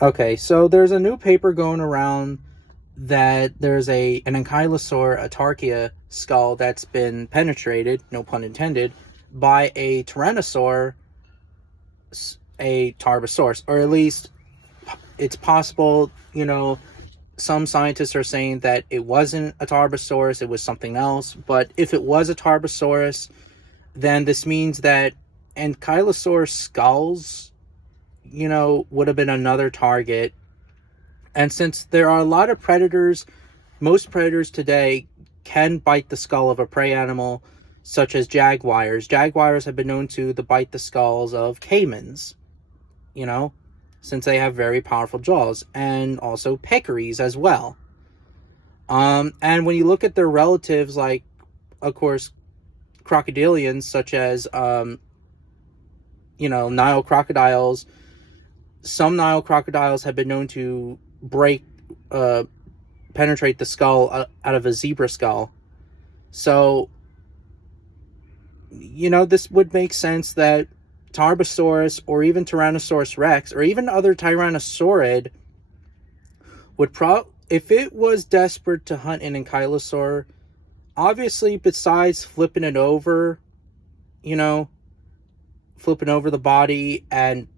Okay, so there's a new paper going around that there's an ankylosaur, a tarkia skull that's been penetrated, no pun intended, by a tyrannosaur, a tarbosaurus, or at least it's possible, some scientists are saying that it wasn't a tarbosaurus, it was something else. But if it was a tarbosaurus, then this means that ankylosaur skulls, would have been another target. And since there are a lot of predators, most predators today can bite the skull of a prey animal, such as jaguars. Jaguars have been known to bite the skulls of caimans, you know, since they have very powerful jaws, and also peccaries as well. And when you look at their relatives, like, of course, crocodilians, such as, Nile crocodiles, some Nile crocodiles have been known to penetrate the skull out of a zebra skull. So, this would make sense that Tarbosaurus or even Tyrannosaurus Rex or even other Tyrannosaurid would if it was desperate to hunt an ankylosaur, obviously besides flipping over the body and,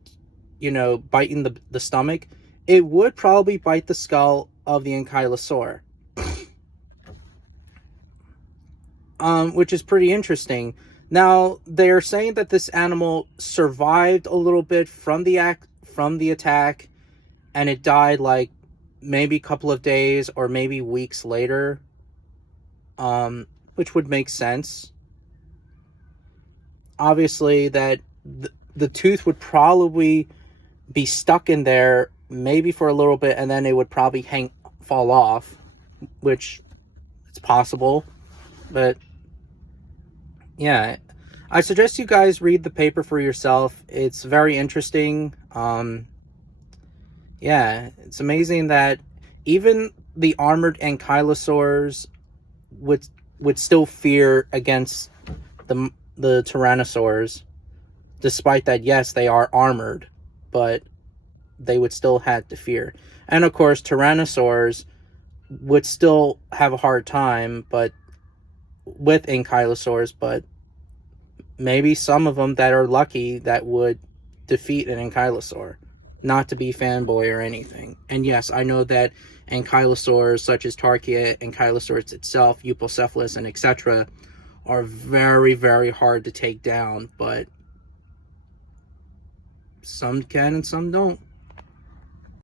biting the stomach, it would probably bite the skull of the ankylosaur. Which is pretty interesting. Now, they are saying that this animal survived a little bit from the attack, and it died like maybe a couple of days or maybe weeks later, which would make sense. Obviously, that the tooth would probably be stuck in there maybe for a little bit, and then it would probably fall off, which it's possible. But yeah, I suggest you guys read the paper for yourself. It's very interesting. Yeah, it's amazing that even the armored ankylosaurs would still fear against the tyrannosaurs, despite that, yes, they are armored, but they would still have to fear. And of course, tyrannosaurs would still have a hard time, but with ankylosaurs, but maybe some of them that are lucky that would defeat an ankylosaur. Not to be fanboy or anything. And yes, I know that ankylosaurs such as Tarkia, ankylosaurs itself, Euoplocephalus, and etc. are very, very hard to take down, but some can and some don't.